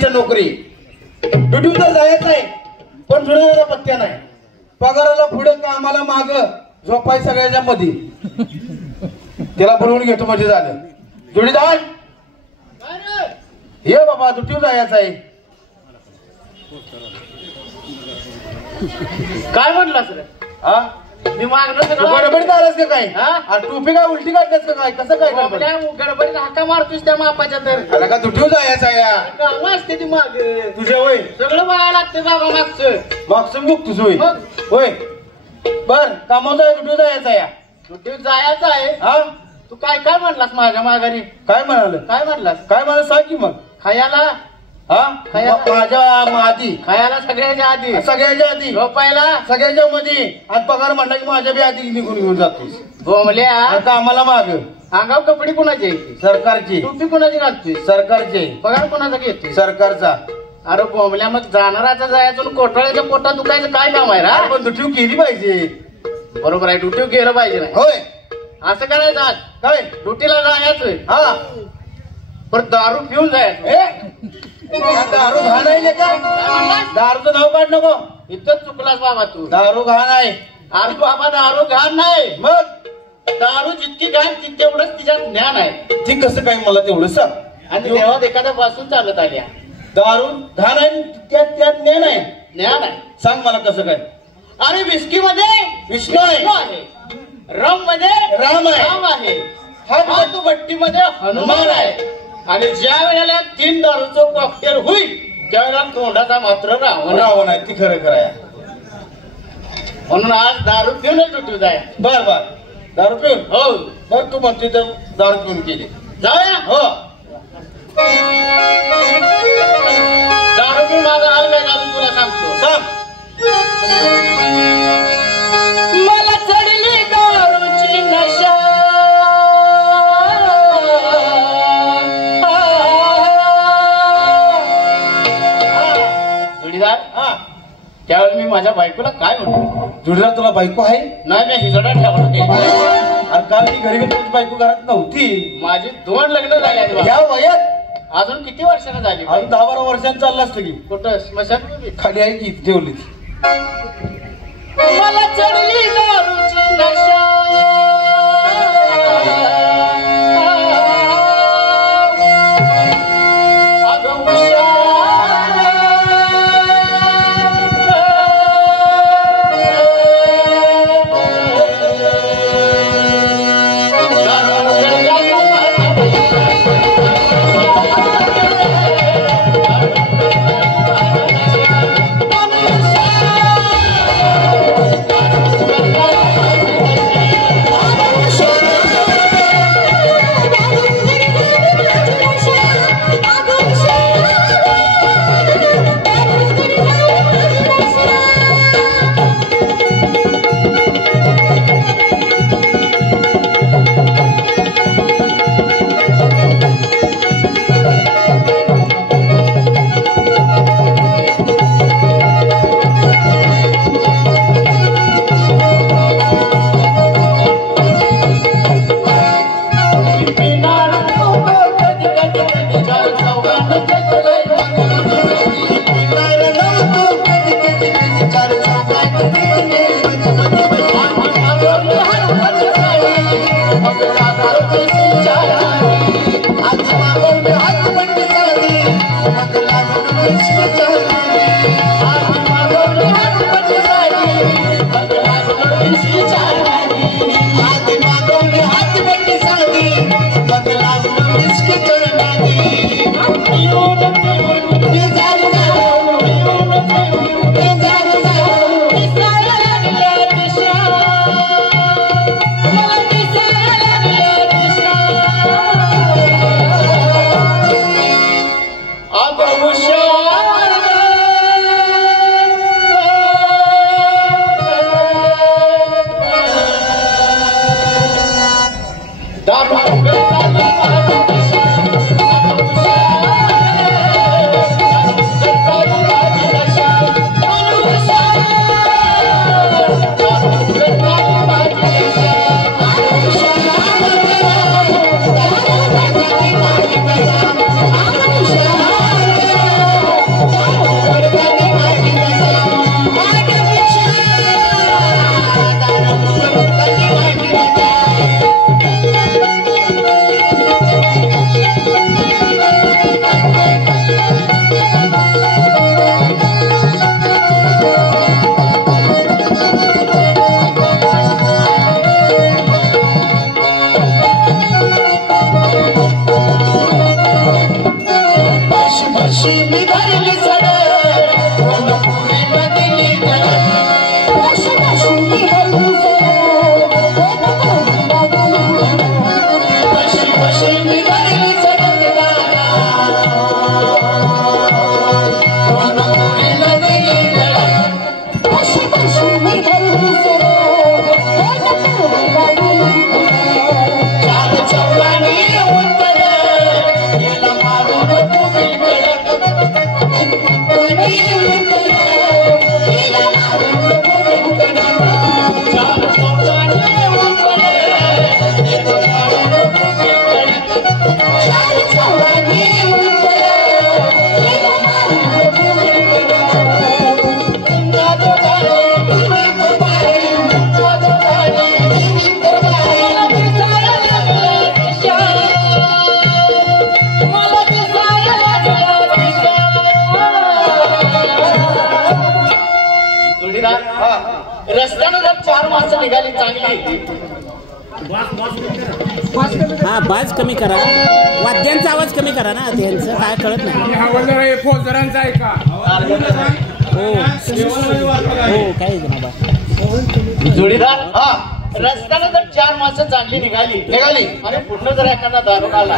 आधीच्या नोकरी ड्युटीवर जायचं नाही पण जुळण्याचा पत्त्या नाही पगाराला पुढे कामाला माग झोपाय सगळ्याच्या मध्ये त्याला बोलवून घेतो म्हणजे झालं जोडीदार ये बाबा ड्युटीवर जायचं आहे काय म्हटलं सर हा मी मागणं सगळं गडबडीत आलास का काय हा टोपी काय उलटी काढतेस का काय कसं काय गडबडीत हाका मारतोस त्या मापाच्या तर आला का ड्युटीवर जायचं आहे या काम असते ती माग तुझ्या वय सगळं बघायला लागतं बाबा मागचं मागचं बघ तुझं होय मग होय बर कामाचं आहे ड्युटीवर जायचं आहे ड्युटीवर जायचं आहे हा तू काय काय म्हणलास माझ्या माघारी काय म्हणाल काय म्हणलास काय म्हणाल सांग की मग खायला हा खायला. माझ्या आधी खायला सगळ्याच्या आधी सगळ्याच्या आधी झोपायला सगळ्याच्या मध्ये आज पगार म्हणला की माझ्या बी आधी निघून घेऊन जातोस बोंबल्या कामाला माग अंगाव कपडे कोणाचे आहेत? सरकारची टोपी कोणाची घालतोय सरकारचे पगार कोणाचा घेतोय सरकारचा अरे बोंबल्या मग जाणाराचा जायचं कोटाळ्याच्या पोटात दुखायचं काय काम आहे रा पण ड्युटी केली पाहिजे बरोबर आहे ड्युटी गेलं पाहिजे नाही होय असं करायचं आज काय ड्युटीला जायचं हा पण दारू पिऊन जायचं दारू घाण आहे का दारूचं नाव काढ नको इथंच चुकलास बाबा तू दारू घाण आहे अरे बाबा दारू घाण नाही मग दारू जितकी घाण तेवढंच तिच्यात ज्ञान आहे ती कसं काय मला तेवढं सांग आणि देवात एखाद्या पासून चालत आल्या दारू घाण आहे त्यात त्यात ज्ञान आहे ज्ञान आहे सांग मला कसं काय अरे विस्की मध्ये विष्णू आहे रम मध्ये राम आहे राम आहे हात भट्टी मध्ये हनुमान आहे आणि ज्या वेळेला 3 दारूचं कॉकटेल होईल त्यावेळेला तोंडाचा मात्र रावण आहे ती खरं खरं आहे म्हणून आज दारू पिऊनच ड्युटी जाय बर बर दारू पिऊन हो बर तू म्हणते तर दारू पिऊन केली जाऊया हो दारू पिऊन माझा हाल काय घालून तुला सांगतो सांग मला चढली दारूची नशा जोडीदार हा त्यावेळेस मी माझ्या बायकोला काय म्हणतो जोडीदार तुला बायको आहे नाही मी हिजडा ठेवला ते अरे काल ती गरीब तुझी बायको घरात नव्हती माझी 2 लग्न झाली आहेत या बा. वयात अजून किती वर्षानं झाली अजून 10-12 वर्षांत चाललं असतं की कुठं स्मशान खाली आहे की ठेवली मला चढली दारूची नशा अगं उषा रस्त्यानं जर 4 माणसं निघाली चांगली. हा बाज कमी करा, वाद्यांचा आवाज कमी करा ना, त्यांचं काय कळत नाही. फौजदारांचा आहे का? हो काय जनाबा जोडीदार रस्त्यानं जर 4 माणसं चांगली निघाली आणि पुढनं जर एखादा दारुड आला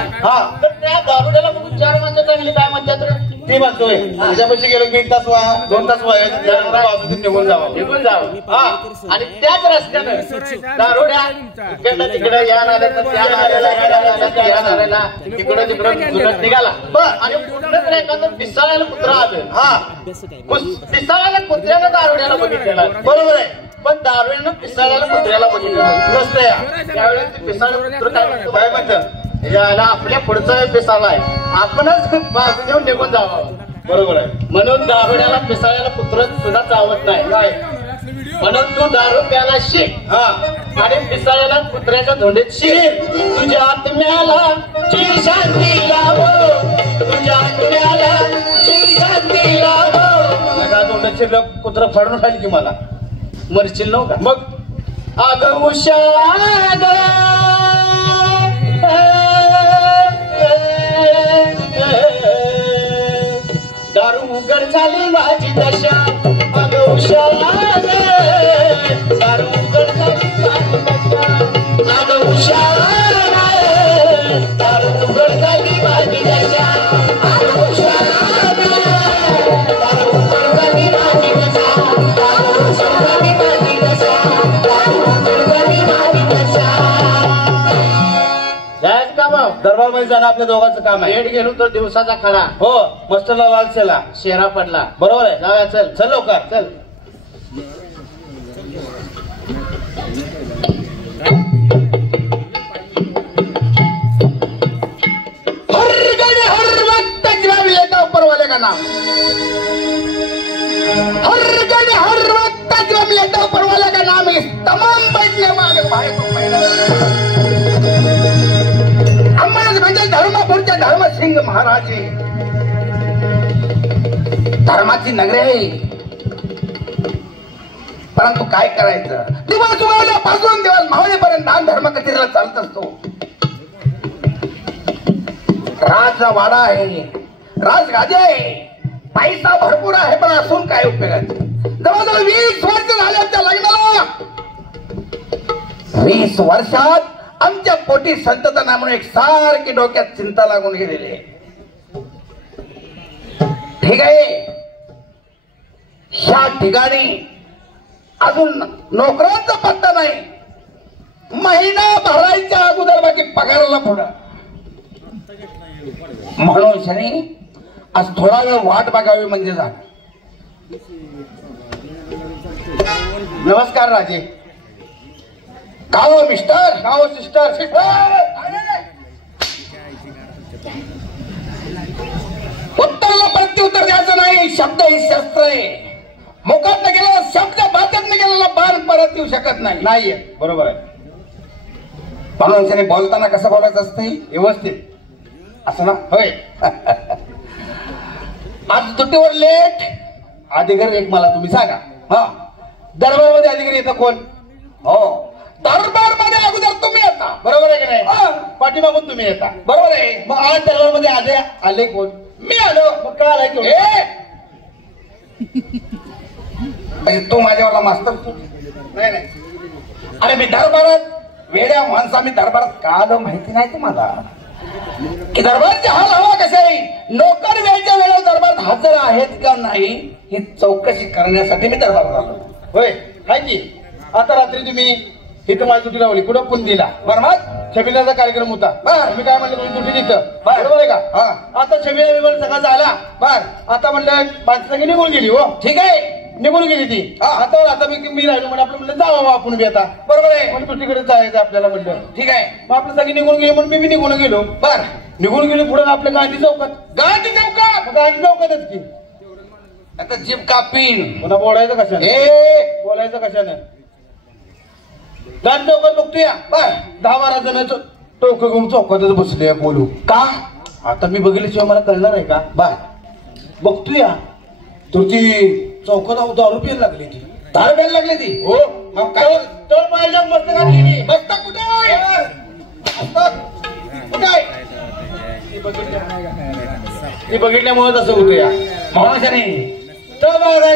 तर त्या दारुड्याला बघून 4 माणसं चांगली काय म्हणतात रे? ती म्हणतोय त्याच्यापाशी गेलो 1 तास 2 तास बाजूतून निघून जावं. आणि त्याच रस्त्यानं दारुड्या इकडं तिकडं या नाल्यात त्या नाल्याला या नाल्याला तिकडं तिकडं निघाला आणि पुढनं जर एखादं पिसाळायला कुत्रा आलं पिसाळायला कुत्र्यानं दारुड्याला बघितलेला बरोबर आहे. पण दारुड्यानं पिसाळायला कुत्र्याला बघितलेलं नसतं. त्यावेळेस ते पिसाळ कुत्र काय म्हणतं याला आपल्या पुढचा पिसाळा आहे आपणच बाजू देऊन निघून जावं. बरोबर आहे. म्हणून दारुड्याला पिसाळ्याला कुत्र सुद्धा चावत नाही काय म्हणून तू दारू प्यायला शिक आणि पिसाळ्याला कुत्र्याच्या धोंडीत शिक. तुझ्या आत्म्याला ची शांती लाभो, तुझ्या आत्म्याला ची शांती लाभो. दोंडाची कुत्र फाडून खाली की मला मरशील नव का? मग अगं उषा दारू उघड झाली माझी दशा. अगं उषा दारू उघड झाली माझी दशा. अगं उषा दारू उघड झाली माझी दशा. अगं उषा दारू उघड झाली माझी दशा. दारू उघड झाली माझी दशा. दारू उघड झाली माझी दशा. जायच का भाऊ? दरबार मध्ये जाणं आपल्या दोघांचं काम आहे. भेट गेलो तर दिवसाचा खरा. हो मस्टरला लालसेला शेरा पडला. बरोबर आहे. जाऊया चल चल लवकर चल. हर वक्त जवाब लेता ऊपर वाले का नाम. हर वक्त जवाब लेता ऊपर वाले का नाम. इस तमाम बैठने वाले भाई को अंबाज म्हणजे धर्मपूरचे धर्मसिंग महाराज धर्माची नगरी आहे. परंतु काय करायचं दिवस उगवल्यापासून दिवस मावळेपर्यंत दान धर्म कचेरीला चालत असतो. राजवाडा आहे, राजगादी आहे, पैसा भरपूर आहे, पण असून काय उपयोगाचं. जवळजवळ 20 वर्ष झाले आमच्या लग्नाला. 20 वर्षात आमच्या पोटी संतता नाही म्हणून एक सारखी डोक्यात चिंता लागून गेलेली आहे. ठीक आहे ह्या ठिकाणी अजून नोकरांचा पत्ता नाही. महिना भरायच्या अगोदर बाकी पगाराला पुढं म्हणून शनी आज थोडा वेळ वाट बघावी म्हणजे झालं. नमस्कार राजे. काहो मिस्टर, काहो सिस्टर. उत्तरला प्रत्युत्तर द्यायचं नाही. शब्द ही शस्त्र आहे. मुखात न गेलेला शब्द भातात न गेलेला बाण परत येऊ शकत नाही. नाहीये बरोबर आहे. म्हणून त्याने बोलताना कसं बोलायचं असते व्यवस्थित असं ना. होय आज दुटीवर लेट अधिकारी एक मला तुम्ही सांगा. हा दरबारमध्ये अधिकारी येतं कोण? हो दरबार मध्ये अगोदर तुम्ही येता बरोबर आहे की नाही. पाठीमागून तुम्ही येता बरोबर आहे. मग आज दरबार मध्ये आले कोण? मी आलो. मग काय आलाय तू माझ्यावरला मास्तर? नाही नाही. अरे मी दरबारात वेड्या माणसा मी दरबारात का आलो माहिती नाही तुम्हाला की दरबारचे हाल हवा कसे आहे. नोकर वेळच्या वेळेला दरबारात हजर आहेत का नाही ही चौकशी करण्यासाठी मी दरबारात आलो. होय हाय की आता रात्री तुम्ही इथं माझी दुटी लावली कुठं पुंदीला बरं मग छबिलाचा कार्यक्रम होता बरं मी काय म्हणलं तुझी दुटी तिथं बरोबर आहे का आता छबिला विमान सगळा झाला बर आता म्हणलं माणसं सगळी निघून गेली हो ठीक आहे निघून गेली ती आता मी राहिलो म्हणजे आपलं म्हणलं जावं आपण बी आता बरोबर आहे म्हणजे दुसरीकडे जायचं आपल्याला म्हणलं ठीक आहे मग आपलं सगळी निघून गेली म्हणून मी बी निघून गेलो बर निघून गेलो पुढे आपल्या गांधी चौकातच की आता जीप कापीन पुन्हा बोलायचं कशानं गांधी चौकात बघतोय बर 10-12 जण टोक घेऊन चौकातच बसले बोलू का आता मी बघितल्याशिवाय मला कळणार आहे का बर बघतोय तर ती चौकात 10 रुपये लागली ती 10 रुपये लागली ती हो मग काय तर पाहिजे मस्त घातली मस्त ती बघितल्यामुळे तसं होतं या माणसा नाही तर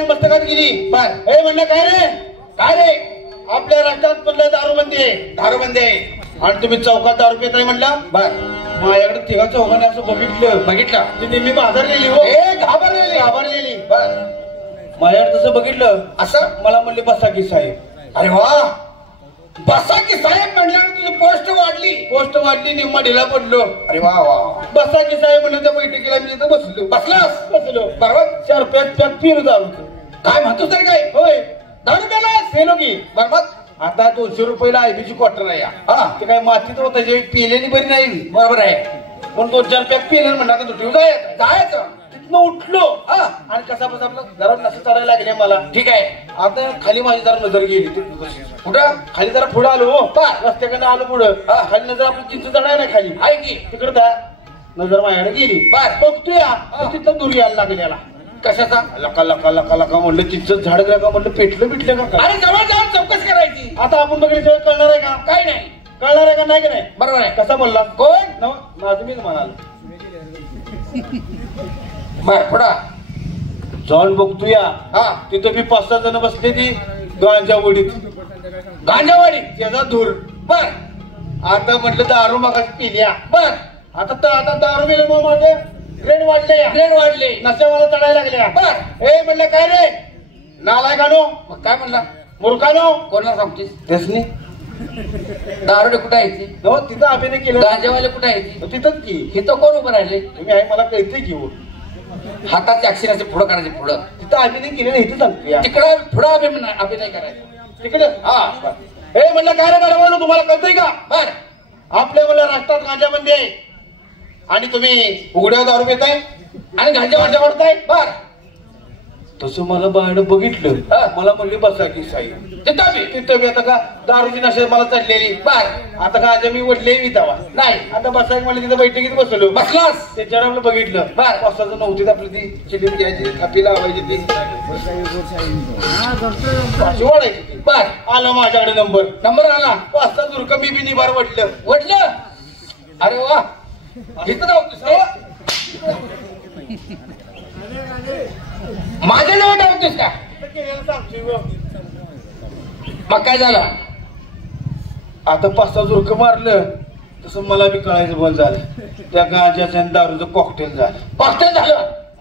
मस्तकात गेली बर हे म्हणलं काय रे आपल्या राष्ट्रात म्हणलं दारूबंदी आहे आणि तुम्ही चौकात 10 रुपये म्हणलं बर माझ्याकडे तिघा चौघाने असं बघितलं ती नेहमी घाबरलेली हो घाबरलेली बर माझ्याकडे तसं बघितलं असं मला म्हणले बसाकी साहेब अरे वा बसाकी साहेब म्हणल्याने तुझी पोस्ट वाढली निम्मा ढिला पडलो अरे वा बसाकी साहेब म्हणलं त्या बैठकीला मी तिथं बसलो बरोबर 4 रुपयात पिरू दारू काय म्हणतोस तरी काय होय 10 रुपयाला सेलो की बरोबर आता 200 रुपयाला आयबीची क्वार्टर आहे ते काय मातीत होत पिलेली बरी नाही बरोबर आहे पण 2-4 पॅक पिले म्हणणार तुझी जायचं तिथनं उठलो आणि कसा आपलं जरा नसं चढायला लागले मला ठीक आहे आता खाली माझी जरा नजर गेली कुठं खाली जरा पुढं आलो हो रस्त्याकडे आलो पुढं खाली नजर आपलं चिंच चढाय नाही खाली आहे की तिकडं नजर माझ्याकडे गेली बघतोय तिथं दूर यायला लागलेला कशाचा लका म्हणलं चिंच झाड का म्हणलं पेटलं का अरे जवळ जाऊन चौकशी करायची आता आपण बघितलं कळणार आहे का काय नाही कळणार आहे का नाही की नाही बरोबर आहे कसा बोलला कोण माझं मीच म्हणाल बर पुढा जाऊन बघतोय तिथं मी 5-6 जण बसले ती गांजावाडीत त्याचा धूर बर आता म्हटलं दारू मागास पिल्या बर आता दारू गेले मग माझे ग्रेड वाढले नशा मला चढायला लागल्या बर हे म्हणलं काय रे नालायकानो मग काय म्हणला मूर्खानो कोणाला सांगतेस त्यासनी दारू कुठं आहे तिथं अभिनय केलं गांजावाले कुठं आहे तिथंच की हे तर कोण उभं राहिले तुम्ही आहे मला कळते की हाताचे अक्षराचे पुढं करायचे पुढं तिथं अभिनय केलेलं इथं सांगतो तिकडं पुढं अभिनय करायचा तिकडं हे म्हणलं काय रे गाडा तुम्हाला कळतंय का बर आपल्या मला राष्ट्रात गांजाबंदी आहे आणि तुम्ही उघड्या दारू पिताय आणि गांजा वाढताय बर तसं मला बाहेर बघितलं मला म्हणली बसाकी साहेब तिथं मी आता का दारूची नशा मला चढलेली बर आता गांजा मी वडले विधावा नाही आता बसाकी म्हणले तिथं बैठकीत बसलास त्याच्यावर आपलं बघितलं बर 5-6 जण नव्हती आपली ती चिलीन घ्यायची थापी लावायची ती वाढायची बर आला माझ्याकडे नंबर आला 5-6 झुरका मी बी निभार वडलं अरे वा इथं धावतोस माझ्या जवळ धावतोस का मग काय झालं आता 5-6 झुरकं मारलं तसं मला बी कळायचं बंद झालं त्या गांजाच्या दारूचं कॉकटेल झालं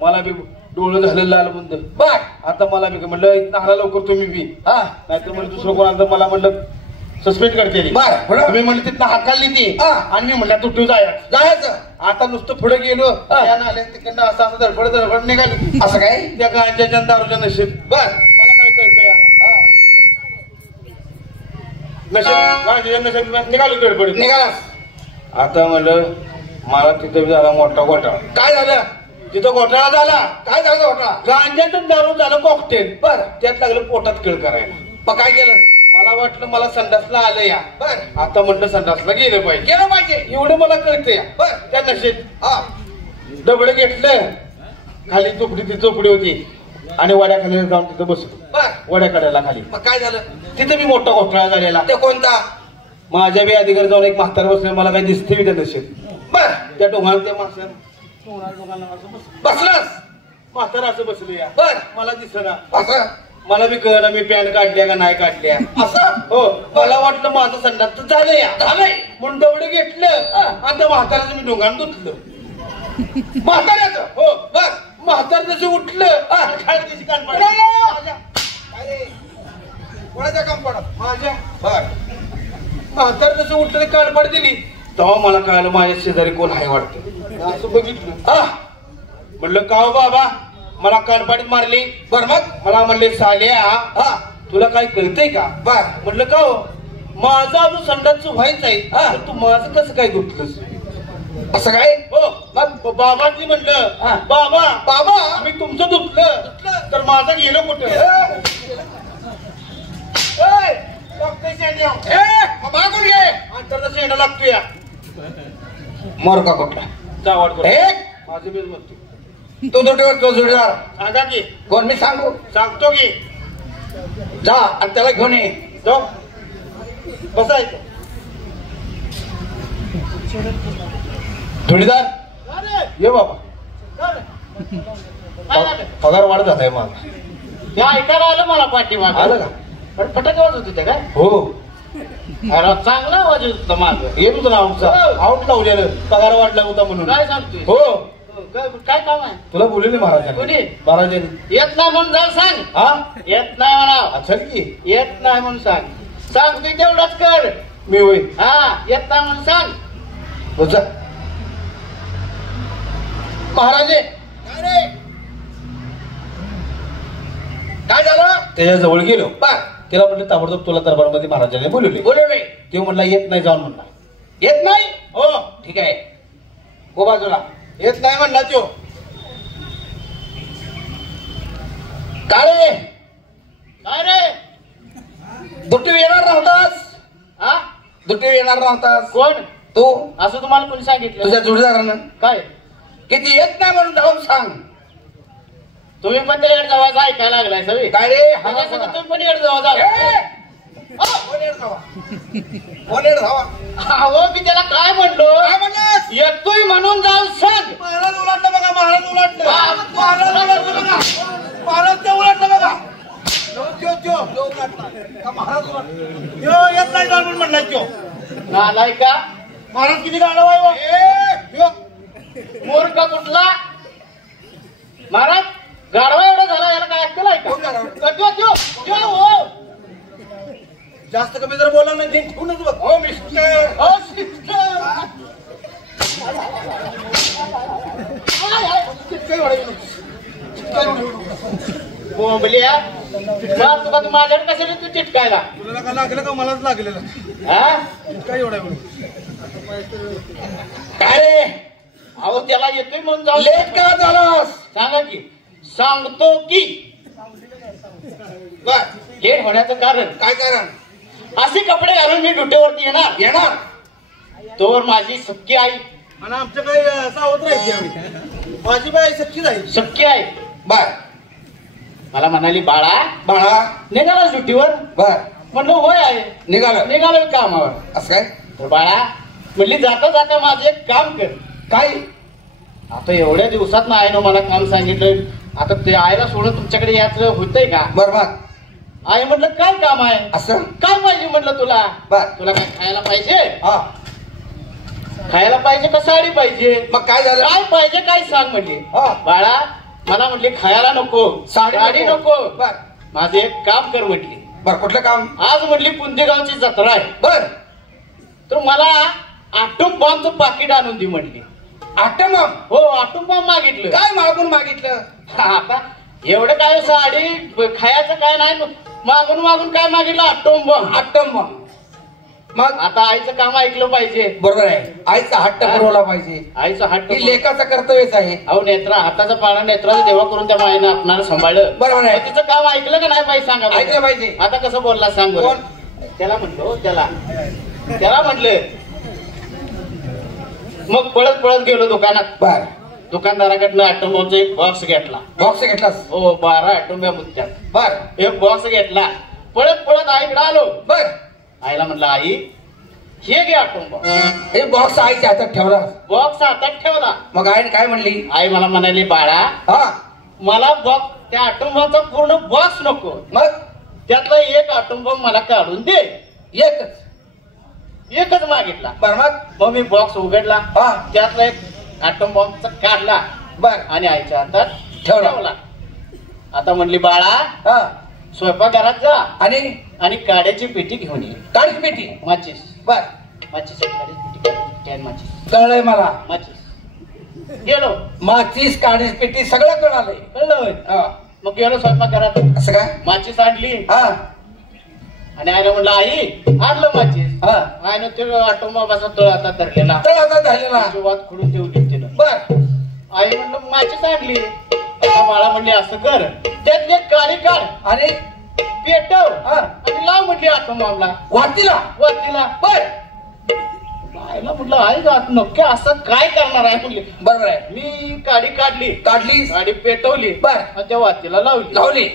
मला बी डोळं झालं लाल बंद बर आता मला बी म्हणलं नाला लवकर तुम्ही बी नाहीतर म्हणलं दुसरं कोण आलं मला म्हणलं सस्पेंड करते बरं मी म्हणलं तिथं हाकालली ती आणि मी म्हणलं तुटू जायचं आता नुसतं पुढे गेलो तिकडनं असं धडपड निघाली असं काय त्या गांजाच्या दारूच्या नशेत बर मला काय कळतंय नशेत निघालो धडपडीत निघाला आता म्हणलं मला तिथं झाला मोठा घोटाळा काय झालं तिथं घोटाळा झाला काय झालं घोटाळा गांजातून दारू झालं कॉकटेल बर त्यात लागलं पोटात कळ करायला मग काय केलं मला वाटलं मला संडासला आलं या बर आता म्हटलं संडासला गेलं पाहिजे एवढं मला कळतं या बर त्या नशेत डबड घेतलं खाली झोपडी होती आणि वाड्याखाली जाऊन तिथं बसलो बर वाड्याकड्याला खाली मग काय झालं तिथं मी मोठा घोटाळा झालेला ते कोणता माझ्या बी अधिकारी जाऊन एक म्हातार बसले मला काही दिसते त्या नशेत बर त्या डोंगरात त्या बसलास म्हातारा असं बसलो या बर मला दिसना असं मला बी कळलं मी पॅन काढल्या का नाही काढल्या असं हो मला वाटलं माझं संडास झालंय म्हणून दवडं घेतलं आणि त्या म्हाताऱ्याचं मी डोंगान धुतलं म्हाताऱ्याचं हो बर म्हातार जसं उठलं त्याची कान कोणाच्या काम पडत माझ्या बर म्हातार जसं उठलं काळपाड दिली तेव्हा मला कळालं माझ्या शेजारी कोण आहे वाटतं. असं बघितलं म्हणलं का हो बाबा मला काळपाडीत मारली. बर मग मला म्हणले साल्या तुला काही कळतंय का. बर म्हणलं का हो माझा अजून संडासचं व्हायचं आहे तू माझं कसं काय धुतलंस असं काय. हो मग बाबांनी म्हणलं बाबा बाबा मी तुमचं धुतलं तर माझं गेलं कुठं. मागून घे अंतरचा शेंडा लागतो या मोर का कुठला चावड माझं बीज म्हणतो तो दुटीवर तो जोडीदार सांगा की कोण मी सांगू सांगतो की जा आणि त्याला घेऊन ये जाऊ बसायचं. जोडीदार ये बाबा पगार वाढत आहे मग ते ऐकायला आलं मला पाठीमाग आलं का पण फटाके वाजत होते काय. हो अरे चांगला आवाज येत होता माझं येत होतं ना आमचा आउट लावलेलं पगार वाढला होता म्हणून. काय सांगतोय. हो काय काम आहे तुला बोलले महाराजांनी. कोणी महाराजांनी येत नाही म्हणून जा सांग. हा येत नाही म्हणा चल की येत नाही म्हणून सांग. सांगतोय तेवढंच कर. मी होय हा येत नाही म्हणून सांग. बसा महाराजे काय झालं. त्याच्या जवळ गेलो तिला म्हटलं ताबडतोब तुला दरबारमध्ये महाराजांनी बोलवले. ते म्हणला येत नाही जाऊन म्हणला. येत नाही हो ठीक आहे हो बाजूला येत नाही म्हणला तो. काय रे काय रे दुट्टी येणार नव्हतास. हा दुट्टी येणार नव्हतास. कोण तू असं तुम्हाला कोणी सांगितलं. तुझ्या जोडीदारानं काय किती येत नाही म्हणून जाऊन सांग. तुम्ही पण त्याच्याकडे जावायचं ऐकायला लागलाय सगळी. काय रे तुम्ही पण येड जावा झाला. हो मी त्याला काय म्हणलो येतोय म्हणून जाऊन सांग. महाराज उलटलं बघा महाराज उलटलं महाराज उलटलं बघा येत नाही जाऊन म्हणला तो नालाय का महाराज किती गाडव आहे. मूर्ख कुठला महाराज गाढवा एवढा झाला याला काय ऐकलं आहे का. जास्त कमी जर बोला नाही ठेवूनच बघ. हो मिस्टर हो सिस्टर बोंबल्या तुला तू माझ्याकडे कशाला तू चिटकायला. तुला का लागलं का मलाच लागलेलं हा काय एवढा काय रे अहो त्याला येतोय म्हणून जाऊ. लेट का झालास सांगा की सांगतो की लेट होण्याचं कारण काय कारण. असे कपडे घालून मी ड्युटीवरती येणार तोवर माझी सख्खी आई आणि आमच्या काही सावध राहायची आम्ही माझी बाई सख्खी जाईल सख्खी आई बर मला म्हणाली बाळा बाळा निघाला ड्युटीवर. बर म्हणलं होय आहे निघालो कामावर. असं काय तर बाळा म्हणली जाता जाता माझं एक काम कर. काय आता एवढ्या दिवसात ना आईनं मला काम सांगितलं आता ते आईला सोडून तुमच्याकडे यायचं होतंय का. बर मग आई म्हटलं काय काम आहे असं काय पाहिजे म्हटलं तुला. बर तुला काय खायला पाहिजे हा खायला पाहिजे का साडी पाहिजे मग काय झालं काय पाहिजे काय सांग म्हणली. हा बाळा मला म्हटली खायला नको साडी नको बर माझं एक काम कर म्हटली. बर कुठलं काम. आज म्हटली पुंदेगावची जत्रा आहे बर तर मला आटूम बॉम्बचं पाकिट आणून दे म्हटली. आटम हो आटूम बॉम्ब मागितलं. काय मागून मागितलं. आता एवढं काय साडी खायचं काय नाही मागून मागून काय मागितलं आटूम बॉम्ब. आटम मग आता आईचं काम ऐकलं पाहिजे. बरोबर आहे आईचा हट्ट पुरवला पाहिजे. आईचं हट्ट ही लेखाचं कर्तव्यच आहे. अहो नेत्रा हाताचा पाळणा नेत्राचा देवा करून त्या माईनं आपणाला सांभाळलं. बरोबर आहे. तिचं काम ऐकलं का नाही बाई सांगा. ऐकलं पाहिजे. आता कसं बोलला सांग बरं. त्याला म्हणलो त्याला म्हटलं मग पळत पळत गेलो दुकानात. बर दुकानदाराकडनं ॲटोमोचा एक बॉक्स घेतला. बॉक्स घेतलास. हो 12 ॲटोम्या मुत्यात. बर एक बॉक्स घेतला पळत पळत आईकडे आलो. बर आईला म्हटलं आई हे घे ॲटोम बॉक्स. हे बॉक्स आईच्या हातात ठेवला. बॉक्स हातात ठेवला. मग आईने काय म्हणली. आई मला म्हणाली बाळा हा मला बॉक्स त्या ॲटोम बॉम्बचा पूर्ण बॉक्स नको मग त्यातला एक ॲटोम बॉम्ब मला काढून दे. एकच मागितला. बर मग मी बॉक्स उघडला हा त्यातला एक ॲटोम बॉम्बचा काढला बर आणि आईच्या हातात ठेवला. आता म्हणली बाळा हा स्वयंपाकघरात जा आणि आणि काड्याची पेटी घेऊन ये. काळी पेटी माचीस बर माचीस कॅन माचीस कळलंय मला. माचीस गेलो माचीस काडीस पेटी सगळं कळालंय. कळलं हा. मग गेलो स्वयंपाक घरात. असं काय? माचीस आणली हा आणि आईला म्हणलं आई आणलं माचीस. हा. आईनं ते ऑटोमोबाईलचा तळ आता धरलेला तर आता झालेला. वात खुडून ठेवली तिनं. बर आई म्हणलं माचीस आणली. आता बाळा म्हणली असं कर त्यातली एक काडी काढ आणि पेटव हा. आणि लाव म्हटली ऑटोमोबाईलला वाटीला. वरतीला. बर आईला म्हटलं आई नक्की असं काय करणार आहे म्हणली. बरोबर आहे. मी काडी काढली काढली. गाडी पेटवली बर. आणि त्या वातीला लावली. लावली.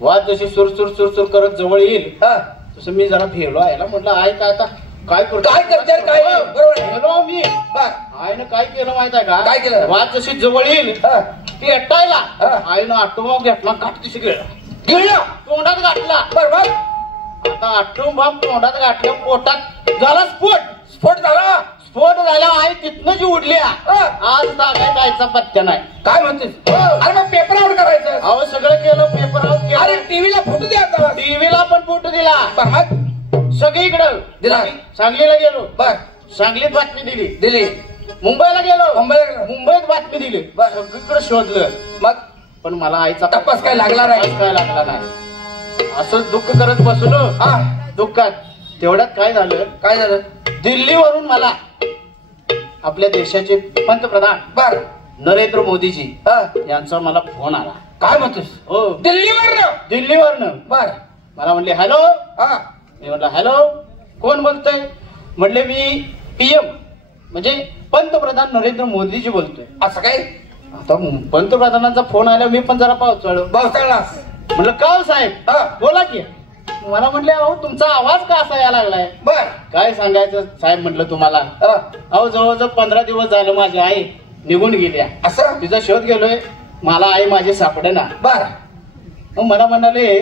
वात जशी सुरसुर करत जवळ येईल हा. तसं मी जरा भेलो आयला म्हटलं आई काय आता काय करतो काय करते काय? बरोबर आहे. भेलो मी. बर आईनं काय केलं माहित आहे का? काय केलं? वात जशी जवळ येईल हा. पेटायला हा. आईनं ऑटोमोबाईल घेतला काटतीशी गेला गिळला. तोंडात गाठला. बरोबर. आता ऑटोमोबाईल तोंडात गाठल्या पोटात झाला स्फोट. स्फोट झाला. स्फोट झाला आई तिथनं जी उडल्या. हा. आज जागा जायचा पत्त्या नाही. काय म्हणतेस? अरे मग पेपर आउट करायचं. अहो सगळं केलं पेपर आउट अरे केलं. टीव्हीला फुटू द्या. टीव्हीला पण फुटू दिला. बर मग सगळीकडं दिला. सांगलीला गेलो. बर सांगलीत बातमी दिली. दिली. मुंबईला गेलो. मुंबईला. मुंबईत बातमी दिली. बर. सगळीकडे शोधलं मग पण मला आईचा तपास काय लागला नाही. तपास काय लागला नाही. असं दुःख करत बसलो. हा. दुःखात तेवढ्यात काय झालं. काय झालं? दिल्लीवरून मला आपल्या देशाचे पंतप्रधान बर नरेंद्र मोदीजी हा. यांचा मला फोन आला. काय म्हणतोस? हो दिल्लीवर. दिल्लीवरनं. बर मला म्हणले हॅलो. हा. मी म्हटलं हॅलो कोण बोलतोय? म्हणले मी पीएम म्हणजे पंतप्रधान नरेंद्र मोदीजी बोलतोय. असं काय? आता पंतप्रधानांचा फोन आला मी पण जरा पावसाळलो. पावसाळास. म्हटलं का हो साहेब? हा. बोला की. मला म्हटले अहो तुमचा आवाज का असा यायला लागलाय? बर काय सांगायचं साहेब म्हटलं तुम्हाला. हा. अहो जवळजवळ 15 दिवस झालं माझी आई निघून गेल्या. असं. तिचा शोध गेलोय. मला आई माझी सापडेना. बर मग मला म्हणाले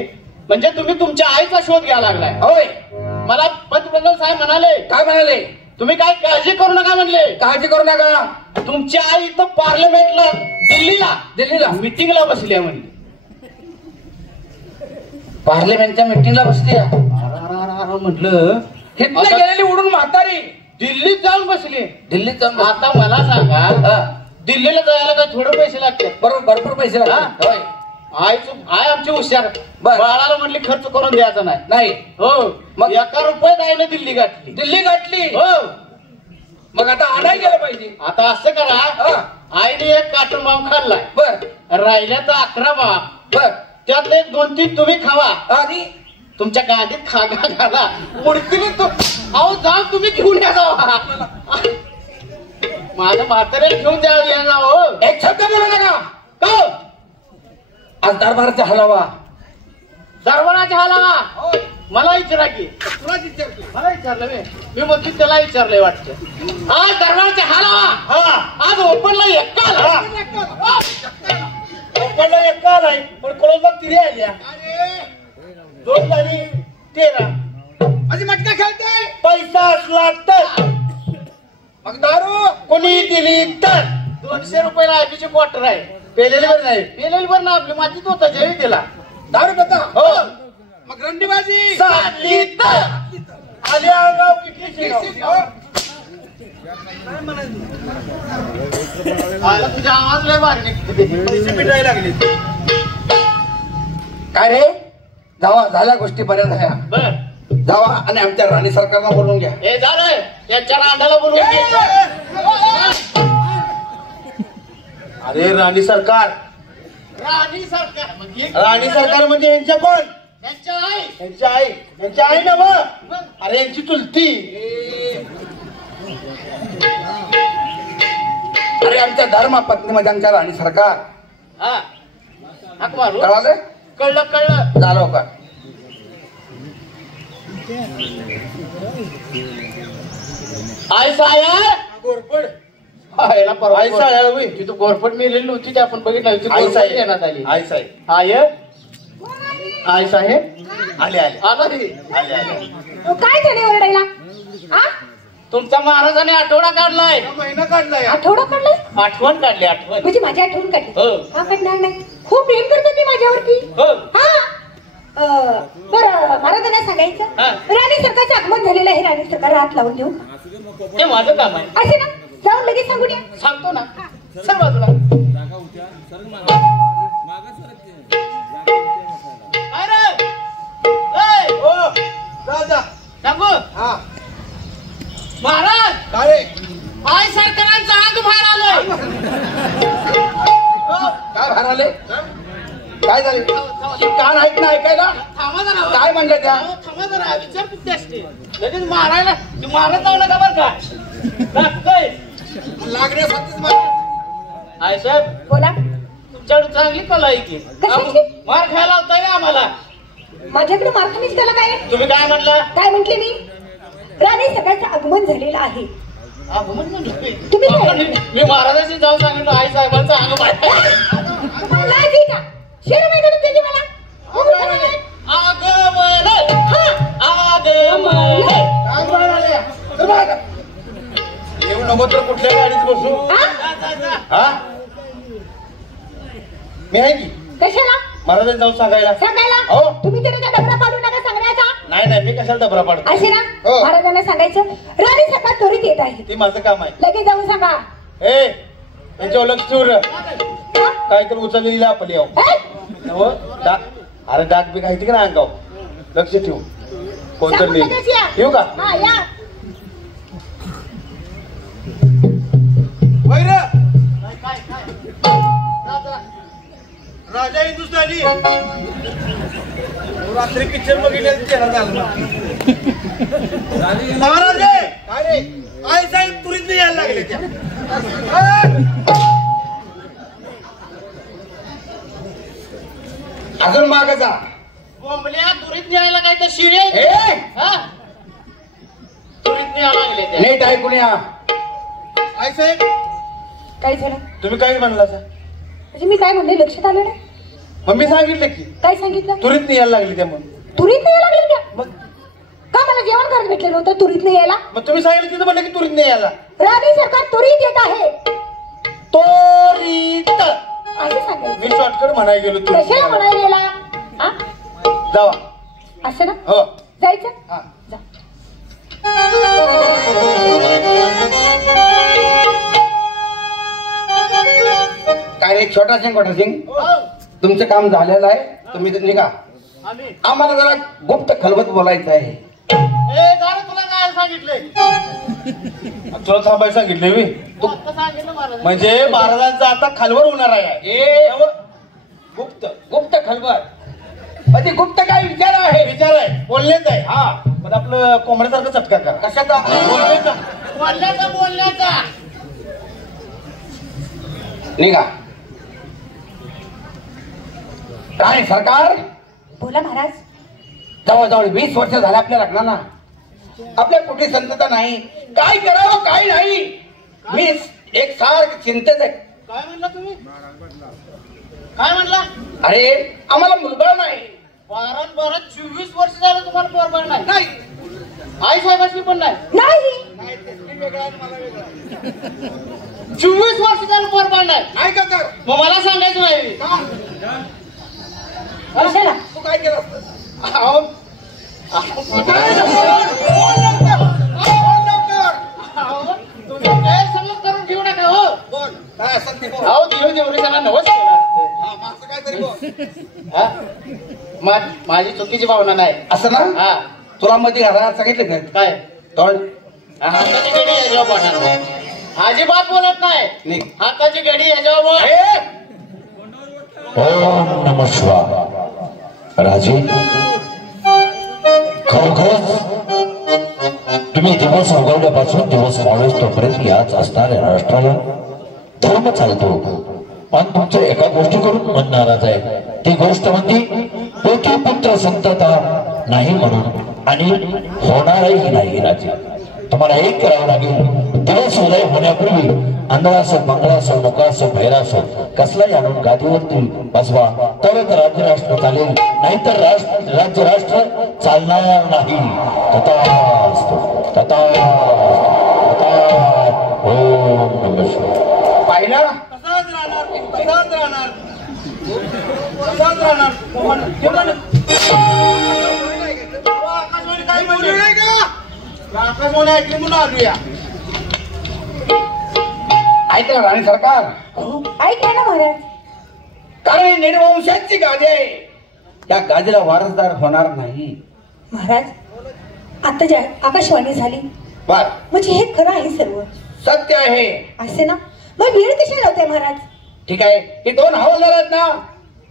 म्हणजे तुम्ही तुमच्या आईचा शोध घ्यायला लागलाय? होय. मला पंतप्रधान साहेब म्हणाले काय म्हणाले? तुम्ही काय काळजी करू नका म्हणले. काळजी करू नका. तुमची आई इथं पार्लमेंटला दिल्लीला मिटिंगला बसली आहे म्हणली. पार्लमेंटच्या मिटिंगला बसली. म्हटलं हिथनं गेलेली उडून म्हातारी दिल्लीत जाऊन बसली. दिल्लीत जाऊन. आता मला सांगा हा. दिल्लीला जायला काय थोडे पैसे लागतात? बरोबर भरपूर पैसे लागतात. होय. आई आमची हुशार. बर. बाळाला म्हणली खर्च करून द्यायचा नाही. नाही. हो मग? 1 रुपयात आईनं दिल्ली गाठली. दिल्ली गाठली. हो मग आता आणाय गेलं पाहिजे. आता असं करा हा. आईने एक कार्टून बॉम्ब खाल्लाय. बर राहिल्या तर 11 बॉम्ब. बर त्यातले 2-3 तुम्ही खावा आणि तुमच्या गाडीत खागा घाला पुढतील तो. अहो जा तुम्ही घेऊन या जावा. माझ्या म्हाताऱ्याला घेऊन द्या ना. हो एक शब्द बोलू नका. का आज दरबारचा हलावा. दरबाराच्या हलावा मला विचारा की. मला विचारलं मी म्हणतो त्याला विचारलंय वाटतं. आज दरबाराच्या हलावा. आज ओपनला एक्का ओपनला एक्का आलाय पण क्लोजला 3 आल्या. 2 झाली 13. माझी मटका खेळते. पैसा असला तर मग दारू कोणी दिली तर 200 रुपयाला आयपीची क्वार्टर आहे. पेलेली वर नाही. पेलेली वर ना आपली मातीत होता जेवी दिला. दारू पिता. हो मग रंडीबाजी साधली तर आली आळगाव किती शिगाव. आला तुझा आवाज लय भारी निघते. पैसे पिटायला लागले. काय रे? जावा झाल्या गोष्टी बऱ्याच झाल्या. बर जावा आणि आमच्या राणी सरकारला बोलवून घ्या. हे झालंय त्यांच्या रांडाला बोलवून घे. अरे राणी सरकार. राणी सरकार म्हणजे राणी सरकार म्हणजे यांच्या कोण? त्यांच्या आई. त्यांच्या आई ना मग. अरे यांची चुलती. अरे आमच्या धर्मपत्नी म्हणजे आमच्या राणी सरकार. हा हाक मारू. कळालं? कळलं झालं का? आई साया गोरपड. आईला परवा आई साया होय. तिथं गोरफट मिळलेली नव्हती ते आपण बघितलं होती. आई साहेब. देण्यात आली. आई साहेब. आई साहेब आले आले आला रे. आले आले. काय झाले ओरडायला? आ? तुमचा महाराजाने आठवडा काढलाय. महिना काढलाय. आठवडा काढलाय? आठवण काढली आठवण. म्हणजे माझी आठवण काढली? हो. हा काढणार नाही. खूप प्रेम करतात ते माझ्यावरती. हो. हा बरं महाराजांना सांगायचं राणी सरकारचं आगमन झालेलं आहे. राणी सरकार हात लावून देऊ. ते माझं काम आहे. असे ना जाऊन लगेच सांगून या. सांगतो ना सर बाजूला. सांगू महाराज काय सरकारांचा आग बाहेर आलोय. काय बाहेर आले? काय झाले? कान ऐक ना ऐकायला. थांबा जरा. काय म्हणलं त्या? थांबा जरा विचार कुठे असते लगेच मारायला. तू मारत जाऊ नका बरं का. काय लागण्यासाठीच आहे साहेब बोला. तुमच्याकडे चांगली कला आहे की कशाची? मार खायला होता का आम्हाला? माझ्याकडे मार्गनीच त्याला काय तुम्ही काय म्हटलं? काय म्हटले मी? राणी सरकारचं आगमन झालेलं आहे. आगमन म्हणलं तुम्ही काय? मी महाराजांशी जाऊन सांगितलं आई साहेबांचं आग बाहेर. तुम्हाला लाज आहे का? शेर माहिती होतं त्यांनी मला. आगमन येऊ नको तर कुठल्या गाडीत बसू? हा मी आहे की कशाला महाराजांनी जाऊन सांगायला. सांगायला? हो. तुम्ही तरी त्या डबरा पाडू नका सांगण्याचा. नाही नाही मी कशाला डबरा पाडतो? असे ना हो. महाराजांना सांगायचं राणी सरकार त्वरित येत आहे. ते माझं काम आहे. लगेच जाऊन सांगा. ए त्यांच्यावर लक्ष ठेवू रे. काहीतरी उचललेली आपली याव. अरे डाक बी काही ना अंगाव लक्ष ठेवू. कोणतरी येऊ का? हा या. राजा हिंदुस्थानी रात्री पिक्चर बघितले चेहरा झाला. महाराज काय रे? आई साहेब तुरीत नाही यायला लागले त्या. अजून माग जा. बोंबल्या तुरीत न्यायला काय तर शिळे तुरीत न्यायला लागले ते. नीट ऐकून या. आई साहेब काय झालं? तुम्ही काय म्हणला सर? म्हणजे मी काय म्हणले लक्षात आलं नाही. मग मी सांगितलं की काय सांगितलं? तुरीत नाही यायला लागली त्या. मग तुरीत नाही यायला लागली का? मग का मला जेवण करायला भेटलं नव्हतं तुरीत नाही यायला? मग तुम्ही सांगितलं तिथं म्हणलं की तुरीत नाही यायला. राणी सरकार त्वरित येत आहे तोरीत असं सांगायचं. मी शॉर्टकट म्हणायला गेलो. कशाला म्हणायला गेला? हा? जावा. असं ना हो जायचं. हा. जा. काय रे छोटा सिंग छोटा सिंग तुमचं काम झालेलं आहे. तुम्ही निघा. आम्हाला जरा गुप्त खलबत बोलायचं आहे. तुला काय सांगितलंय? तुला थांबायला सांगितले मी. आता सांगितलं मला. म्हणजे महाराजांचा आता खलबत होणार आहे. गुप्त गुप्त खलबत म्हणजे गुप्त काय विचार आहे? विचार आहे बोलण्याच आहे. हा पण आपलं कोंबड्यासारखं चटका करा. कशाचा? बोलण्याचा. बोलण्याचा निघा. काय सरकार? बोला महाराज. जवळजवळ 20 वर्ष झाले आपल्या लग्नाला. आपल्या कुठे संतता नाही. काय करावं काय नाही. मी एक सारखं चिंतेत आहे. काय म्हणला तुम्ही? काय म्हणला? अरे आम्हाला मुलगा नाही. 24 वर्ष झालं तुम्हाला पोरबाळ नाही. आई साहेबांनी पण नाही. नाही 24 वर्ष झालं पोरबाळ नाही. काय का तर मग मला सांगायचं नाही. कशाला? तू काय केलं? गैरसमज करून घेऊ नका. हो काय असं ते बोल. अहो देव देवरीचा नवस केला असते. असं काहीतरी बोल. हा? माझी चुकीची भावना नाही. असं ना? हा तुला मध्ये घरात सांगितलं का? काय तोंड हाताची गडी याच्यावर बोलणार. अजिबात बोलत नाही. निघ. हाताची गडी याच्यावर बोल. ओम नमः शिवाय. राजे खरोखरच तुम्ही दिवस उगवल्यापासून दिवस मावळेस तोपर्यंत याच असणाऱ्या राष्ट्राला धर्म चालतो. पण तुमचं एका गोष्टी करून मन नाराज आहे. ती गोष्ट म्हणजे पोटी पुत्र संतता नाही म्हणून आणि होणारही नाही. राजे तुम्हाला एक करावं लागेल. दिवस उदय होण्यापूर्वी आंधळा असो मंगळा असो मोका असो भैरा असो कसलाही आणून गादीवरती बसवा तरच राज्य राष्ट्र चालेल. नाहीतर राज्य राष्ट्र चालणार नाही. तथास्तु तथास्तु. ओम नमः शिवाय. पाहिलं? तसाच राहणार. तसाच राहणार. आकाशवाणी काही बोलू नाही का? आकाशवाणी ऐकली म्हणून आलूया. ऐकलं राणी सरकार, ऐकलं ना महाराज. कारण ही निर्वंशाची गादी आहे. या गादीला वारसदार होणार नाही. महाराज आता ज्या आकाशवाणी झाली बर, म्हणजे हे खरं आहे सर्व. सत्य आहे. असे ना मग वेळ कशी लावते महाराज? ठीक आहे, हे दोन हवालदार आहेत ना,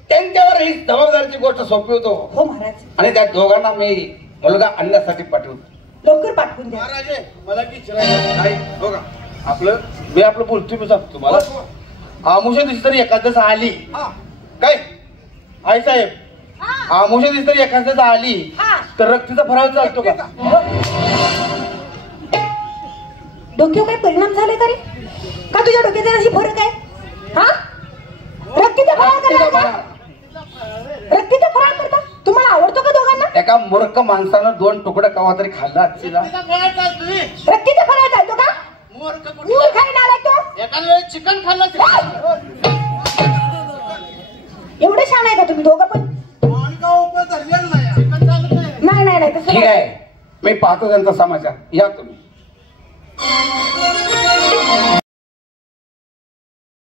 त्यांच्यावर ही जबाबदारीची गोष्ट सोपवतो. हो महाराज. आणि त्या दोघांना मी मुलगा आणण्यासाठी पाठवतो. लवकर पाठवून द्या. महाराज मला की नाही बघा आपलं मी आपलं बोलतोय मी सांगतो तुम्हाला. आमुषा दिवशी तरी एखादच आली काय आई साहेब, आमुषा दिवशी तरी एखादच आली तर रक्तीचा फराळ चालतो का? डोक्यावर काय परिणाम झाले का रे? का तुझ्या डोक्यात जराशी फरक आहे? हा रक्तीचा फराळ करणार का? रक्तीचा फराळ करता तुम्हाला आवडतो का दोघांना? एका मूर्ख माणसानं 2 तुकडे कवा तरी खाल्ला असला. रक्तीचा फराळ चालतो का? मूर्ख आहे नालायक तो. एखाद्या वेळेस चिकन खाल्लं एवढे छान आहे का तुम्ही दोघं पण? नाही नाही नाही तसं ठीक नाही. आहे, मी पाहतो त्यांचा समाचार. या तुम्ही.